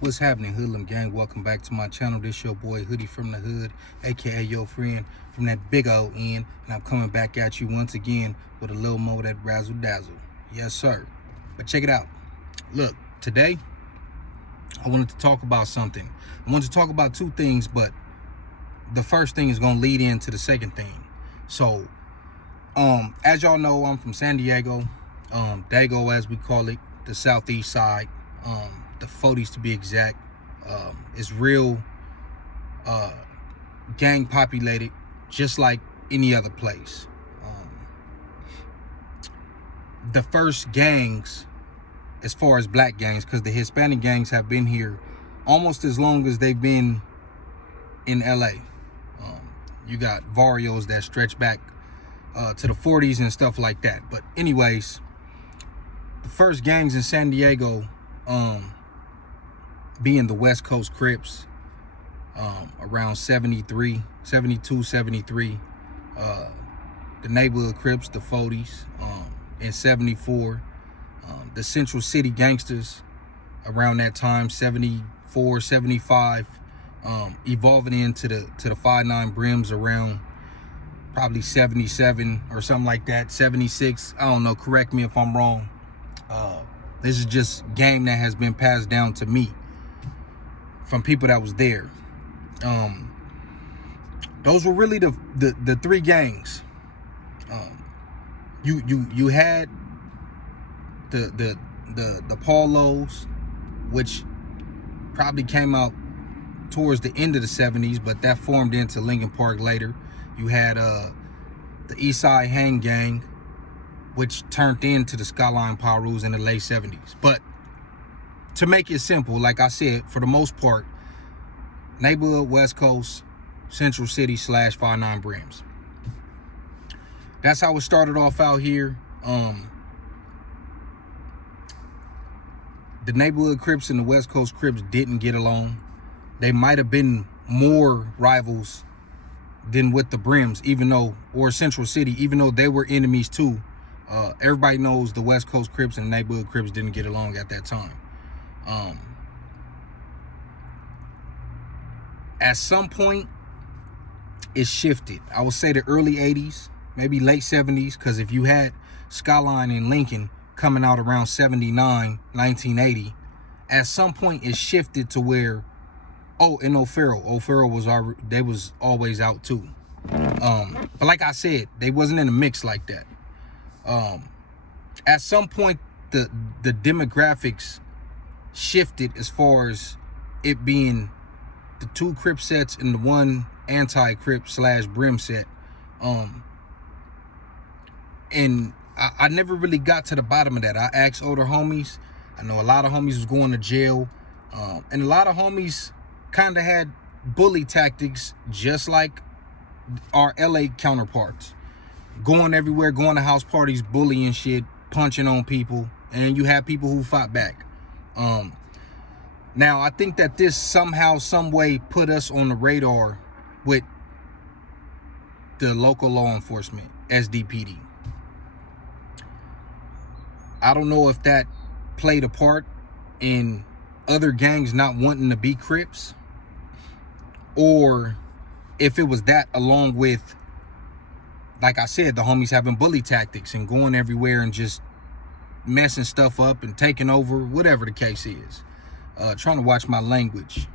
What's happening, Hoodlum Gang? Welcome back to my channel. This your boy Hoodie from the Hood, aka your friend from that big old end, and I'm coming back at you once again with a little more of that razzle dazzle. Yes, sir. But check it out. Look, today I wanted to talk about something. I wanted to talk about two things, but the first thing is gonna lead into the second thing. So, as y'all know, I'm from San Diego, Dago as we call it, the southeast side. The 40s to be exact. It's real gang populated, just like any other place. The first gangs, as far as black gangs, because the Hispanic gangs have been here almost as long as they've been in LA. You got barrios that stretch back to the 40s and stuff like that. But anyways, the first gangs in San Diego, being the West Coast Crips, around 73, 72, 73. The neighborhood Crips, the 40s, in 74. The Central City Gangsters around that time, 74, 75. Evolving into the 5'9" Brims around probably 77 or something like that, 76. I don't know, correct me if I'm wrong. This is just game that has been passed down to me from people that was there. Those were really the three gangs. You had the Paulos, which probably came out towards the end of the 70s, but that formed into Lincoln Park later. You had the East Side Hang Gang, which turned into the Skyline Pyrus in the late 70s. But to make it simple, like I said, for the most part, neighborhood West Coast, Central City / 5'9" Brims. That's how it started off out here. The neighborhood Crips and the West Coast Crips didn't get along. They might have been more rivals than with the Brims, or Central City, even though they were enemies too. Everybody knows the West Coast Crips and the neighborhood Crips didn't get along at that time. At some point, it shifted. I would say the early 80s, maybe late 70s, because if you had Skyline and Lincoln coming out around 79, 1980, at some point it shifted to where, and O'Farrell was always out too. But like I said, they wasn't in a mix like that. At some point, the demographics shifted as far as it being the two Crip sets and the one anti-Crip / Brim set. And I never really got to the bottom of that. I asked older homies. I know a lot of homies was going to jail. And a lot of homies kind of had bully tactics, just like our LA counterparts. Going everywhere, going to house parties, bullying shit, punching on people. And you have people who fought back. Now, I think that this somehow, some way put us on the radar with the local law enforcement, SDPD. I don't know if that played a part in other gangs not wanting to be Crips, or if it was that along with, like I said, the homies having bully tactics and going everywhere and just messing stuff up and taking over, whatever the case is. Trying to watch my language,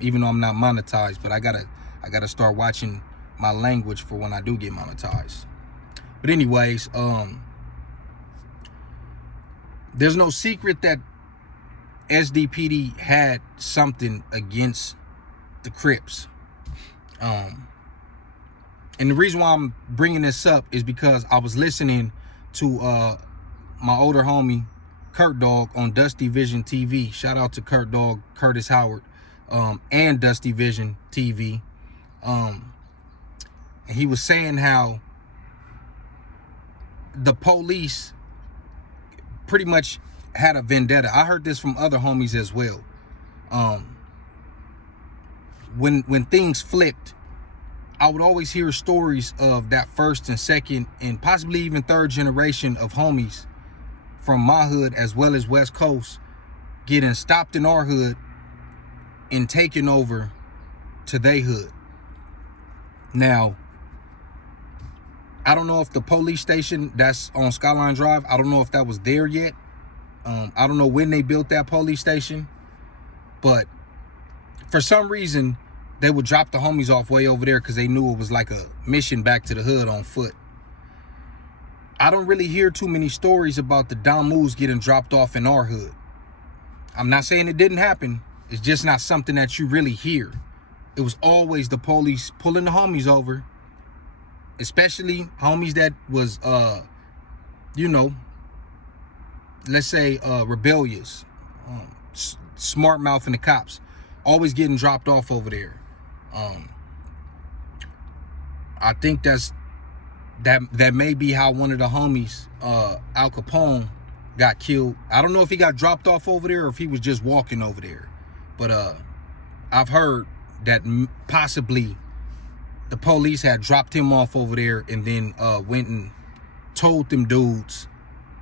even though I'm not monetized, but I gotta start watching my language for when I do get monetized. But anyways, there's no secret that SDPD had something against the Crips. And the reason why I'm bringing this up is because I was listening to my older homie Kurt Dog on Dusty Vision TV. Shout out to Kurt Dog, Curtis Howard, and Dusty Vision TV. And he was saying how the police pretty much had a vendetta. I heard this from other homies as well. When things flipped, I would always hear stories of that first and second and possibly even third generation of homies from my hood as well as West Coast getting stopped in our hood and taking over to they hood. Now, I don't know if the police station that's on Skyline Drive, I don't know if that was there yet. I don't know when they built that police station, but for some reason, they would drop the homies off way over there because they knew it was like a mission back to the hood on foot. I don't really hear too many stories about the Damus getting dropped off in our hood. I'm not saying it didn't happen. It's just not something that you really hear. It was always the police pulling the homies over, especially homies that was, you know, let's say rebellious, smart mouthing the cops, always getting dropped off over there. I think that may be how one of the homies, Al Capone, got killed. I don't know if he got dropped off over there or if he was just walking over there, but I've heard that possibly the police had dropped him off over there and then went and told them dudes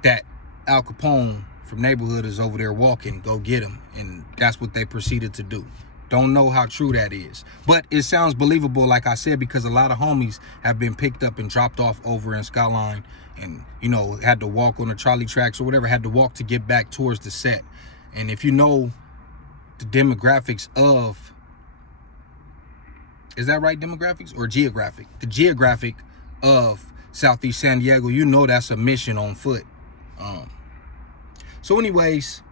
that Al Capone from neighborhood is over there walking, go get him, and that's what they proceeded to do. Don't know how true that is, but it sounds believable, like I said, because a lot of homies have been picked up and dropped off over in Skyline, and you know, had to walk on the trolley tracks or whatever, had to walk to get back towards the set. And if you know the demographics of, is that right, demographics or geographic? The geographic of Southeast San Diego, you know that's a mission on foot. So anyways,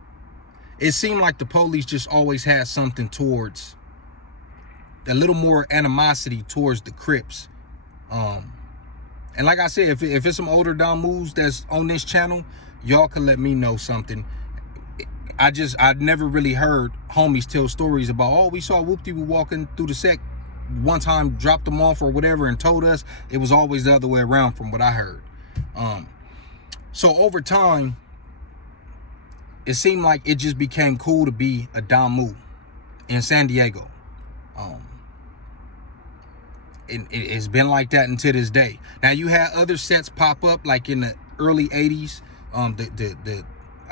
it seemed like the police just always had something towards, a little more animosity towards the Crips. And like I said, if it's some older Damus that's on this channel, y'all can let me know something. I'd never really heard homies tell stories about, oh, we saw Whoop-De-Woo walking through the sec one time, dropped them off or whatever, and told us. It was always the other way around from what I heard. So over time, it seemed like it just became cool to be a Damu in San Diego. It's been like that until this day. Now, you had other sets pop up like in the early 80s.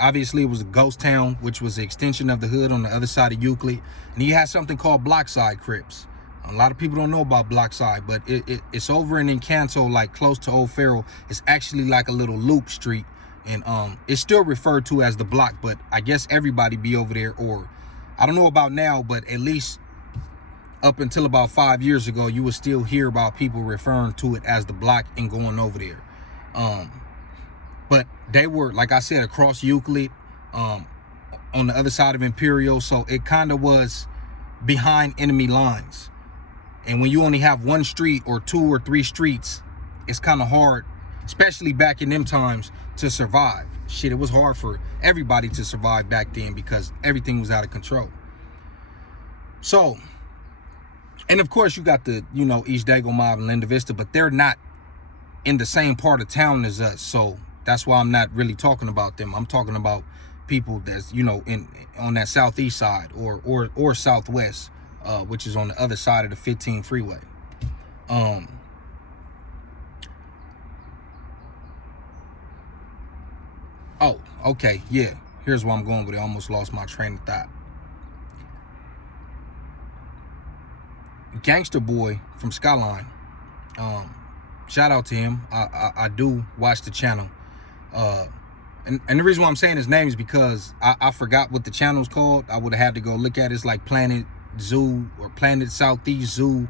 Obviously, it was a ghost town, which was the extension of the hood on the other side of Euclid. And you had something called Blockside Crips. A lot of people don't know about Blockside, but it's over in Encanto, like close to Old Farrell. It's actually like a little loop street. And it's still referred to as the block, but I guess everybody be over there, or I don't know about now, but at least up until about 5 years ago, you would still hear about people referring to it as the block and going over there. But they were, like I said, across Euclid, on the other side of Imperial, so it kind of was behind enemy lines. And when you only have one street or 2 or 3 streets, it's kind of hard, especially back in them times, to survive. Shit, it was hard for everybody to survive back then because everything was out of control. So, and of course you got the, you know, East Dago mob and Linda Vista, but they're not in the same part of town as us. So that's why I'm not really talking about them. I'm talking about people that's, you know, on that southeast side or southwest, which is on the other side of the 15 freeway. Oh, okay, yeah. Here's where I'm going with it. I almost lost my train of thought. Gangster Boy from Skyline. Shout out to him. I do watch the channel. And the reason why I'm saying his name is because I forgot what the channel's called. I would have had to go look at it. It's like Planet Zoo or Planet Southeast Zoo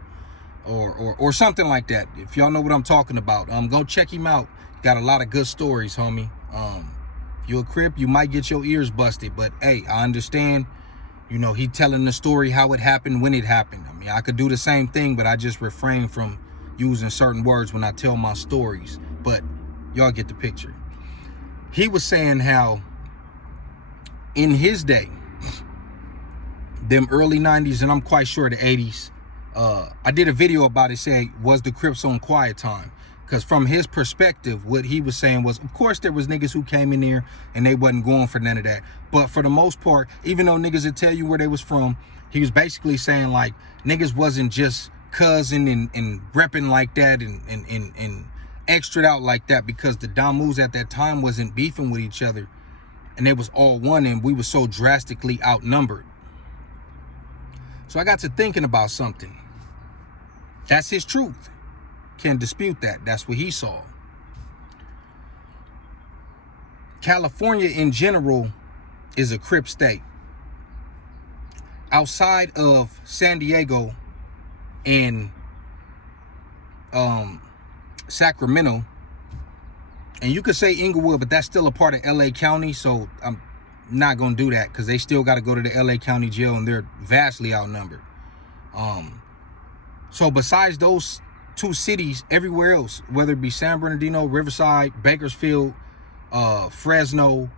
or something like that. If y'all know what I'm talking about, go check him out. Got a lot of good stories, homie. If you're a Crip, you might get your ears busted, but hey, I understand. You know, he telling the story how it happened, when it happened. I mean, I could do the same thing, but I just refrain from using certain words when I tell my stories. But y'all get the picture. He was saying how in his day, them early 90s, and I'm quite sure the 80s, I did a video about it saying, was the Crips on quiet time? Because from his perspective, what he was saying was, of course, there was niggas who came in there and they wasn't going for none of that. But for the most part, even though niggas would tell you where they was from, he was basically saying, like, niggas wasn't just cousin and repping like that and extra out like that, because the Damus at that time wasn't beefing with each other. And they was all one, and we were so drastically outnumbered. So I got to thinking about something. That's his truth. Can't dispute that. That's what he saw. California in general is a Crip state. Outside of San Diego and Sacramento, and you could say Inglewood, but that's still a part of LA County, so I'm not gonna do that because they still got to go to the LA County jail and they're vastly outnumbered. So besides those two cities, everywhere else, whether it be San Bernardino, Riverside, Bakersfield, Fresno,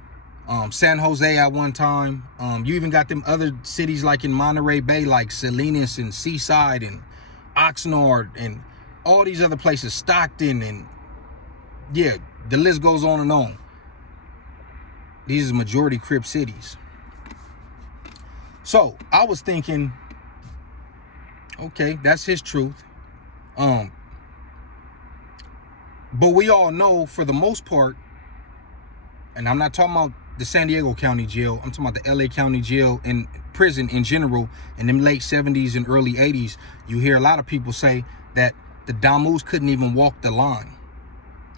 San Jose at one time, you even got them other cities like in Monterey Bay, like Salinas and Seaside and Oxnard and all these other places, Stockton, and yeah, the list goes on and on. These are majority Crip cities. So I was thinking, okay, that's his truth. But we all know, for the most part, and I'm not talking about the San Diego County Jail, I'm talking about the LA County Jail and prison in general. In them late 70s and early 80s, you hear a lot of people say that the Damus couldn't even walk the line.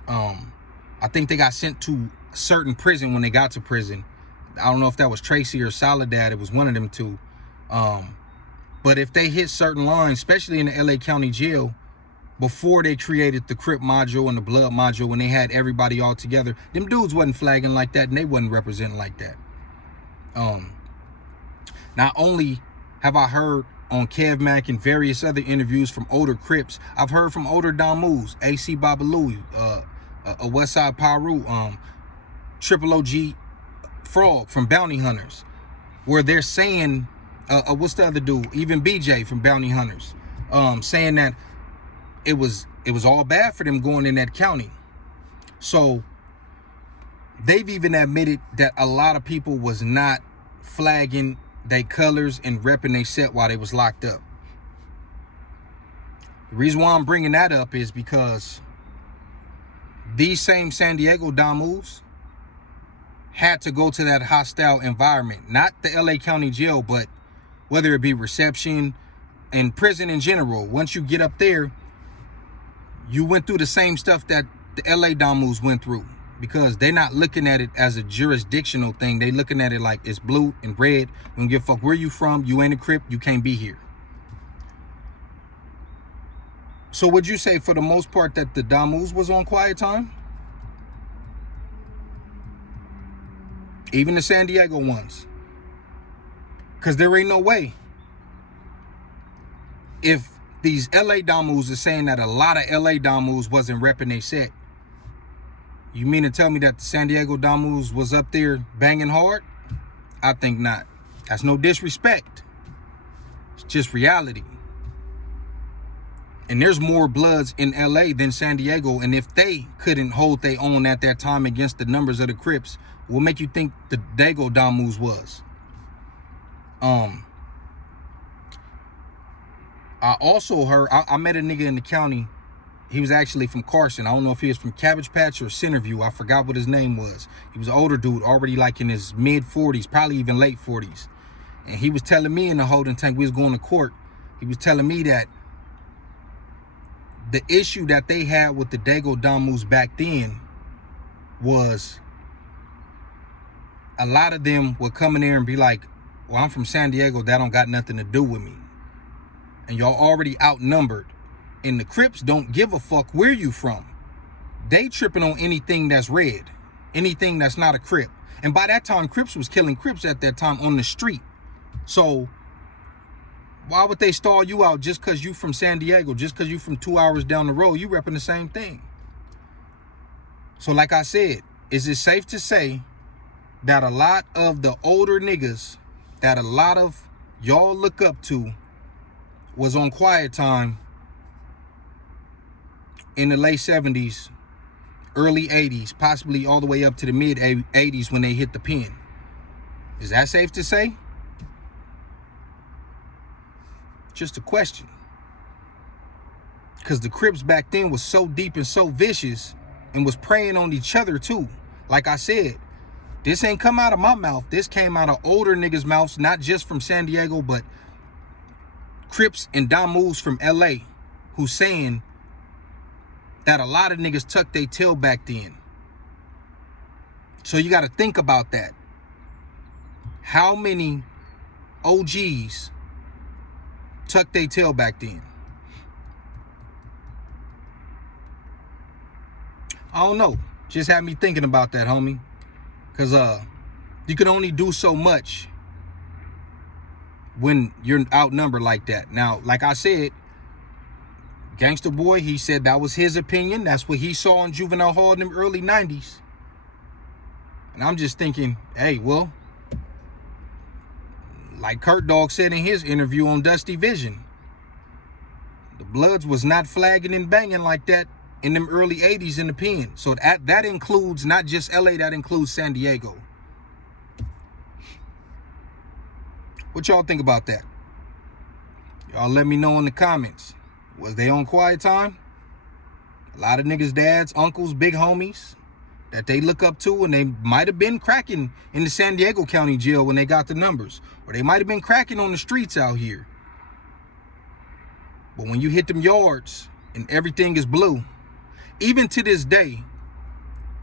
I think they got sent to a certain prison when they got to prison. I don't know if that was Tracy or Soledad. It was one of them two. But if they hit certain lines, especially in the LA County Jail, before they created the Crip module and the Blood module, when they had everybody all together, them dudes wasn't flagging like that and they wasn't representing like that. Not only have I heard on Kev Mack and various other interviews from older Crips, I've heard from older Damus, AC Babalu, a Westside Paru, Triple OG Frog from Bounty Hunters, where they're saying, what's the other dude? Even BJ from Bounty Hunters, saying that it was all bad for them going in that county. So they've even admitted that a lot of people was not flagging their colors and repping their set while they was locked up. The reason why I'm bringing that up is because these same San Diego Damus had to go to that hostile environment, not the LA County Jail, but whether it be reception and prison in general. Once you get up there, you went through the same stuff that the LA Damus went through, because they're not looking at it as a jurisdictional thing. They looking at it like it's blue and red. Don't give a fuck where you from. You ain't a Crip, you can't be here. So would you say for the most part that the Damus was on quiet time? Even the San Diego ones. Because there ain't no way. If these LA Damus are saying that a lot of LA Damus wasn't repping they set, you mean to tell me that the San Diego Damus was up there banging hard? I think not. That's no disrespect. It's just reality. And there's more Bloods in LA than San Diego. And if they couldn't hold their own at that time against the numbers of the Crips, what make you think the Dago Damus was? I also heard, I met a nigga in the county. He was actually from Carson. I don't know if he was from Cabbage Patch or Centerview. I forgot what his name was. He was an older dude, already like in his mid 40s, probably even late 40s. And he was telling me in the holding tank, we was going to court, he was telling me that the issue that they had with the Dago Damus back then was a lot of them would come in there and be like, well, I'm from San Diego, that don't got nothing to do with me. And y'all already outnumbered. And the Crips don't give a fuck where you from. They tripping on anything that's red, anything that's not a Crip. And by that time, Crips was killing Crips at that time on the street. So why would they stall you out just because you from San Diego, just because you from 2 hours down the road? You repping the same thing. So like I said, is it safe to say that a lot of the older niggas that a lot of y'all look up to was on quiet time in the late 70s, early 80s, possibly all the way up to the mid 80s when they hit the pen? Is that safe to say? Just a question. Because the Crips back then was so deep and so vicious and was preying on each other too. Like I said, this ain't come out of my mouth. This came out of older niggas' mouths, not just from San Diego, but Crips and Damus from LA who's saying that a lot of niggas tucked their tail back then. So you got to think about that. How many OGs tucked their tail back then? I don't know. Just had me thinking about that, homie. Because you can only do so much when you're outnumbered like that. Now, like I said, Gangsta Boy, he said that was his opinion. That's what he saw in Juvenile Hall in the early 90s. And I'm just thinking, hey, well, like Kurt Dog said in his interview on Dusty Vision, the Bloods was not flagging and banging like that in them early 80s in the pen. So that includes not just LA, that includes San Diego. What y'all think about that? Y'all let me know in the comments. Was they on quiet time? A lot of niggas' dads, uncles, big homies that they look up to, and they might have been cracking in the San Diego County jail when they got the numbers. Or they might have been cracking on the streets out here. But when you hit them yards and everything is blue, even to this day,